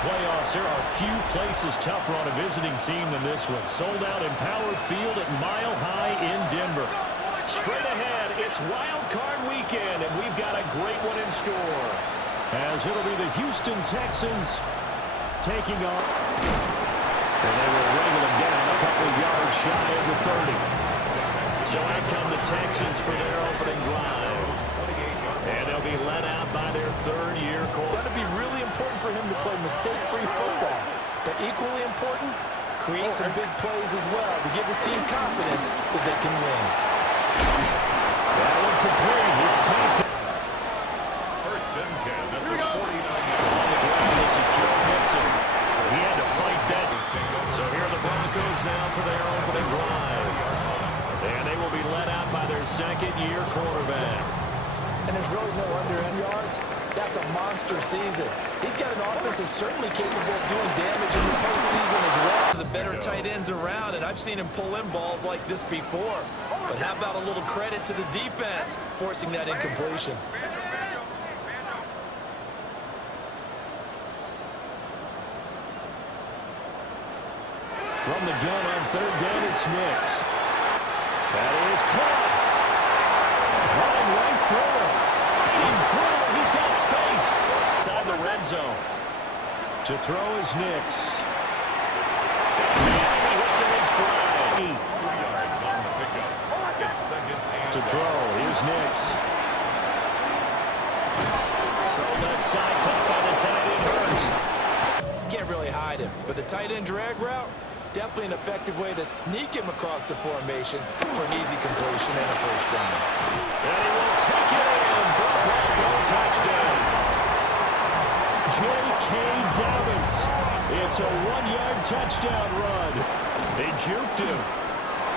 playoffs, there are few places tougher on a visiting team than this one. Sold out Empower Field at Mile High in Denver. Straight ahead, it's Wild Card Weekend, and we've got a great one in store. As it'll be the Houston Texans taking on. And they will wrangle them down a couple yards shy of the 30. So out come the Texans for their opening drive. And they'll be let out by their third-year quarterback. It's going to be really important for him to play mistake-free football. But equally important, create some big plays as well to give his team confidence that they can win. That one complete. It's tapped. First and 10 at the 49. On the ground, this is Joe Mixon. He had to fight that. So here are the Broncos now for their opening drive. And they will be let out by their second-year quarterback. And there's really no under-end yards. That's a monster season. He's got an offense that's certainly capable of doing damage in the postseason as well. The better tight ends around, and I've seen him pull in balls like this before. But how about a little credit to the defense forcing that incompletion? From the gun on third down, it's Nix. That is caught. Running right through him. Fighting through. He's got space. Inside the red zone. To throw is Nix. And he hits him in stride. 2 yards on the pickup. It's second and To throw, here's Nix. From left side, caught by the tight end Hurst. Can't really hide him, but the tight end drag route, definitely an effective way to sneak him across the formation for an easy completion and a first down. And he will take it in for a Bronco touchdown. J.K. Dobbins. It's a 1-yard touchdown run. They juked him.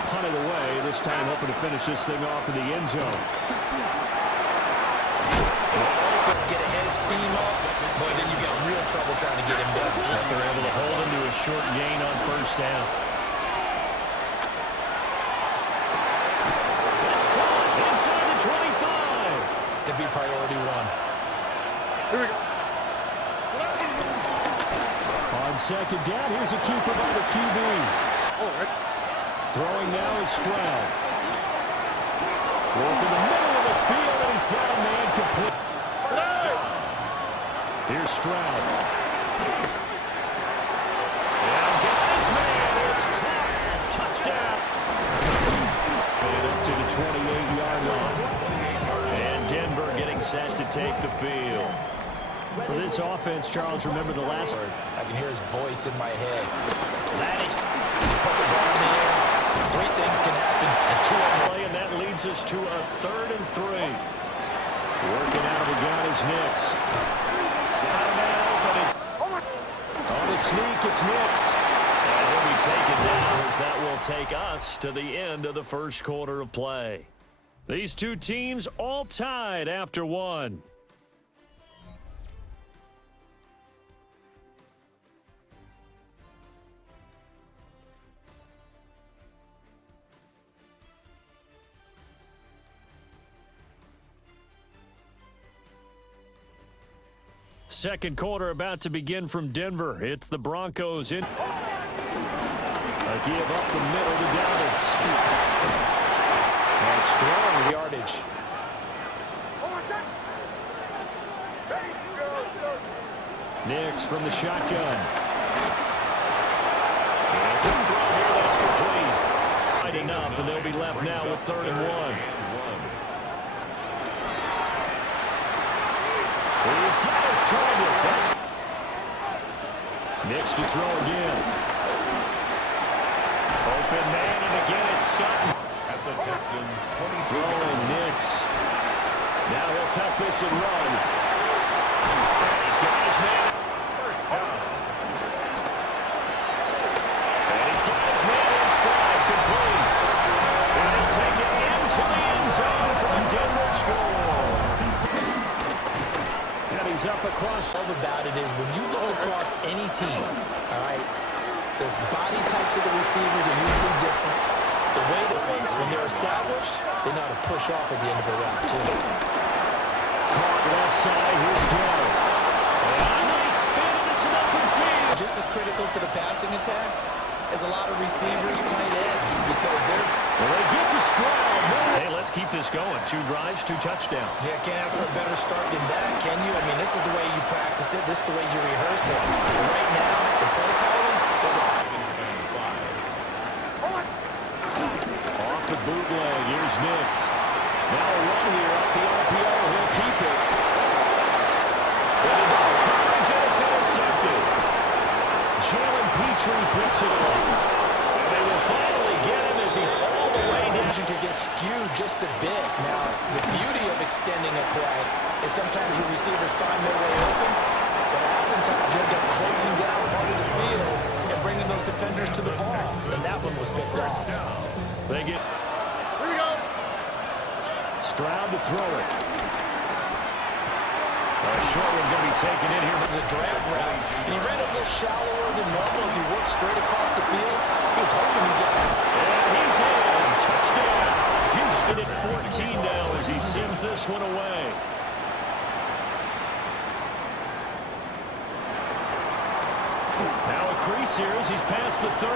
Punted away, this time hoping to finish this thing off in the end zone. Get ahead of steam off, but then you got real trouble trying to get him down. But they're able to hold him to a short gain on first down. That's caught inside the 25. To be priority one. here we go. On second down, here's a keeper by the QB. All right. Throwing now is Stroud. Work in the middle of the field, and he's got a man complete. Here's Stroud. And got his man. It's caught. Touchdown. And up to the 28-yard line. And Denver getting set to take the field. For this offense, Charles, remember the last... I can hear his voice in my head. Laddie, put the ball in the air. Three things can happen, and two of them. And that leads us to a 3rd and 3. Working out of the gun is Nix. Got him out, but it's on the sneak, it's Nix. And he'll be taken down as that will take us to the end of the first quarter of play. These two teams all tied after one. Second quarter about to begin from Denver. It's the Broncos in. A give up the middle to Dobbins. And strong yardage. Nix from the shotgun. And to throw here, that's complete. Right enough, and they'll be left now with 3rd and 1. He's got his target. That's Nix to throw again. Open man, and again it's Sutton. At the Texans, 22. Throwing Nix. Now he'll tuck this and run. And he's got his man. First down. And he's got his man in stride, complete. And he'll take it into the end zone for a Denver score. And he's up across. All about it is when you look across any team, all right, the body types of the receivers are usually different. The way the ones, when they're established, they know how to push off at the end of a route, too. Caught left side, here's Dell. And a nice spin into some open field. elements of the passing attack is a lot of receivers, tight ends, because they're... Well, they get to Stroud. Hey, let's keep this going. 2 drives, 2 touchdowns. Yeah, can't ask for a better start than that, can you? I mean, this is the way you practice it. This is the way you rehearse it. And right now, the play calling for the... Off the bootleg. Here's Nix. Now a run here off the RPO. He'll keep it. And it's intercepted. Jalen Petrie picks it up. And they will finally get him as he's all the way down. Could get skewed just a bit. Now, the beauty of extending a play is sometimes your receivers find their way open, but oftentimes you end up closing down part of the field and bringing those defenders to the ball. And that one was picked off. They get... Here we go. Stroud to throw it. A short one going to be taken in here. The drag route, and he ran a little shallower than normal as he worked straight across the field. He was hoping he'd get it. And he's in. Touchdown. Houston at 14 now as he sends this one away. Now a crease here as he's past the 30.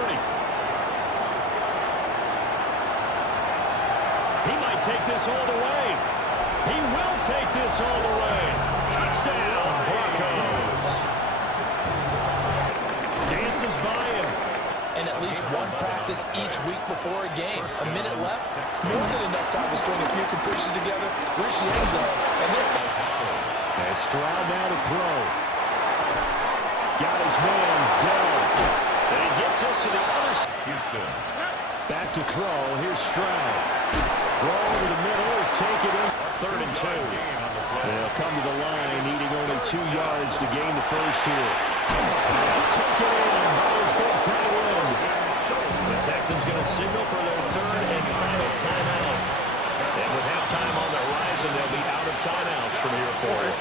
He might take this all the way. He will take this all the way. Touchdown, Broncos. Dances by him. And at least one practice each week before a game. A minute left, more than enough time to string a few completions together, reach the end zone, and then... And Stroud now to throw. Got his man down. And he gets us to the other side. Houston. Back to throw. Here's Stroud. Throw over the middle is taken in. 3rd and 2. They'll come to the line, needing only 2 yards to gain the first here. That's taken in by his big tight end. The Texans going to signal for their 3rd and final timeout. And with halftime on the horizon, they'll be out of timeouts from here forward.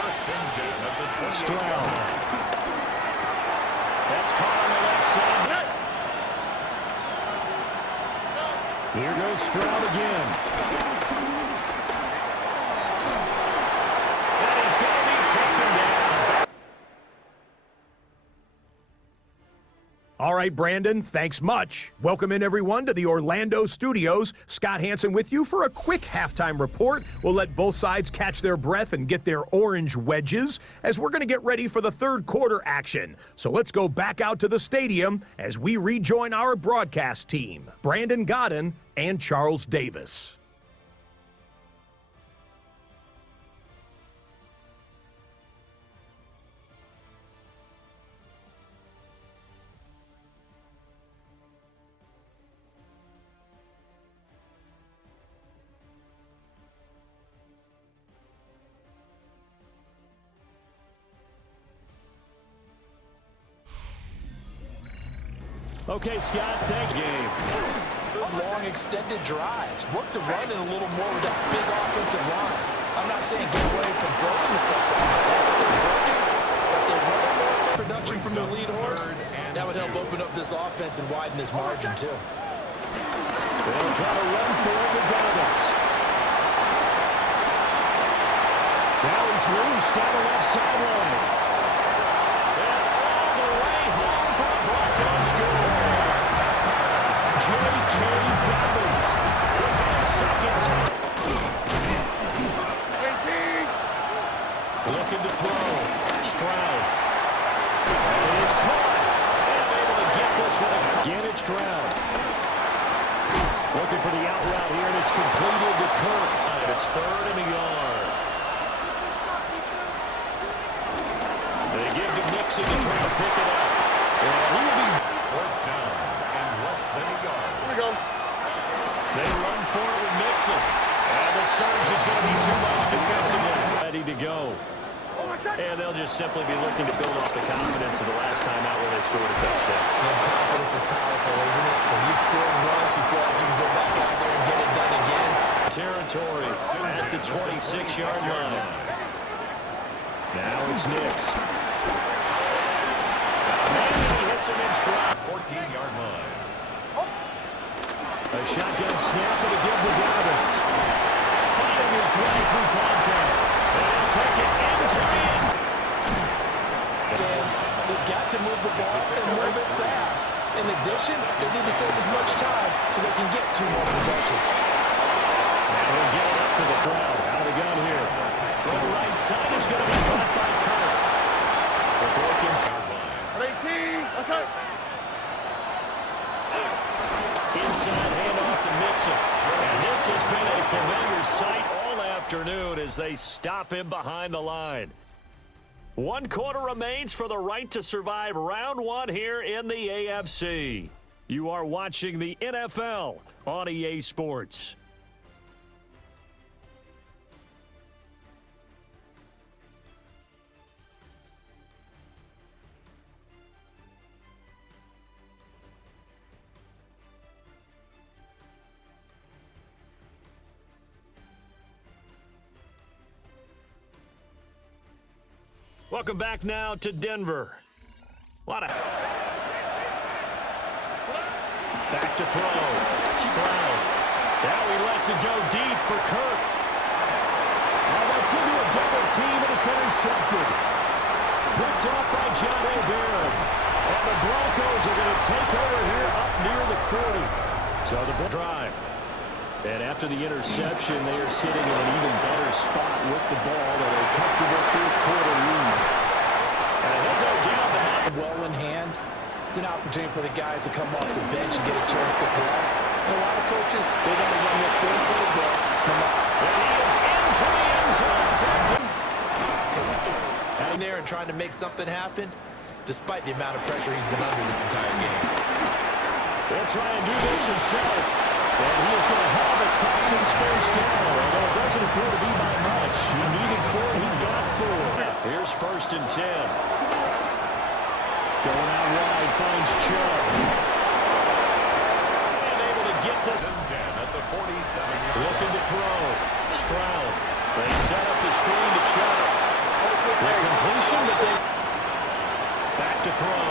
First and 10 of the 20. Stroud. That's caught on the left side. Here goes Stroud again. And he's going to be taken down. All right, Brandon, thanks much. Welcome in, everyone, to the Orlando studios. Scott Hansen with you for a quick halftime report. We'll let both sides catch their breath and get their orange wedges as we're going to get ready for the 3rd quarter action. So let's go back out to the stadium as we rejoin our broadcast team, Brandon Godden and Charles Davis. Okay, Scott, thank you. Good, long, extended drives. Work the run in a little more with that big offensive line. I'm not saying get away from throwing the football. That's still working. But they run more production from their lead horse. That would help open up this offense and widen this margin, too. They'll try to run for it with Dobbins. Now he's loose down the left sideline. And all the way home for a Broncos score. J.K. Dobbins with his 2nd time. Looking to throw. Stroud. And it is caught. And able to get this one. Again, it's Stroud. Looking for the out route here, and it's completed to Kirk. And it's 3rd and a yard. They give to Nixon to try to pick it up. And he will be 4th down and less than a yard. Here we go. They run for it with Nixon. And the surge is going to be too much defensively. Ready to go. And they'll just simply be looking to build off the confidence of the last time out where they scored a touchdown. And confidence is powerful, isn't it? When you've scored once, you feel like you can go back out there and get it done again. Territory at the 26-yard line. Now it's Nix. And he hits him in stride. 14-yard line. A shotgun snap and a give to Dobbins. Fighting his way through contact. And take it into the end. They've got to move the ball. And They need to save as much time so they can get 2 more possessions. And he'll get it up to the crowd. Out of the gun here. From the right side is going to be caught by Kirk. The broken inside handoff to Mixon. And this has been a familiar sight all afternoon as they stop him behind the line. 1 quarter remains for the right to survive round 1 here in the AFC. You are watching the NFL on EA Sports. Welcome back now to Denver. Back to throw. Stroud. Now he lets it go deep for Kirk. Now that's into a double team, and it's intercepted. Picked off by John O'Barron. And the Broncos are going to take over here up near the 40. So the drive. And after the interception, they are sitting in an even better spot with the ball at a comfortable 4th quarter lead. And he'll go down the mountain. Well in hand. It's an opportunity for the guys to come off the bench and get a chance to play. And a lot of coaches, they want to run their full playbook. And he is into the end zone. And there and trying to make something happen, despite the amount of pressure he's been under this entire game. He'll try and do this himself. And he is going to have the Texans first down, although it doesn't appear to be by much. He needed 4, he got 4. Here's 1st and 10. Going out wide, finds Chubb. And able to get this. 10 at the 47. Looking to throw. Stroud. They set up the screen to Chubb. The completion, but they... Back to throw.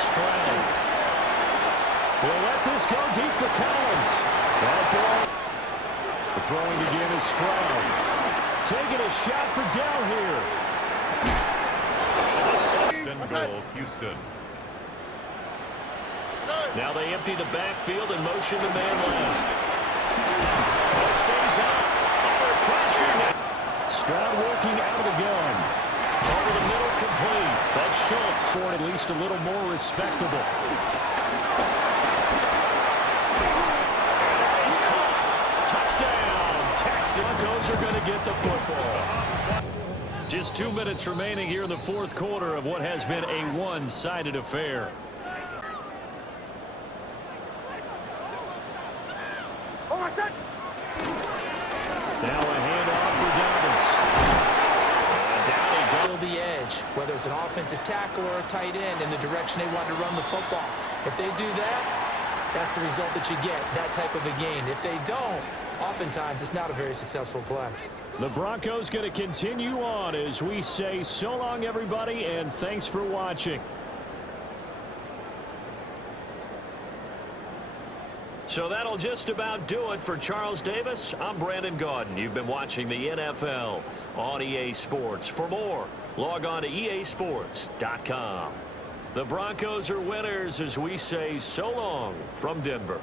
Stroud. Will let this go deep for Collins. That ball. The throwing again is Stroud. Taking a shot for down here. Goal, Houston. Now they empty the backfield and motion the man left. Ball stays up. Under pressure now. Stroud working out of the gun. Over the middle complete. That's Schultz for at least a little more respectable. Touchdown! Texans are going to get the football. Just 2 minutes remaining here in the 4th quarter of what has been a one-sided affair. Now a handoff for Dobbins. Down he goes. Build the edge, whether it's an offensive tackle or a tight end, in the direction they want to run the football. If they do that, that's the result that you get, that type of a gain. If they don't, oftentimes it's not a very successful play. The Broncos going to continue on as we say so long, everybody, and thanks for watching. So that'll just about do it for Charles Davis. I'm Brandon Gaudin. You've been watching the NFL on EA Sports. For more, log on to easports.com. The Broncos are winners as we say so long from Denver.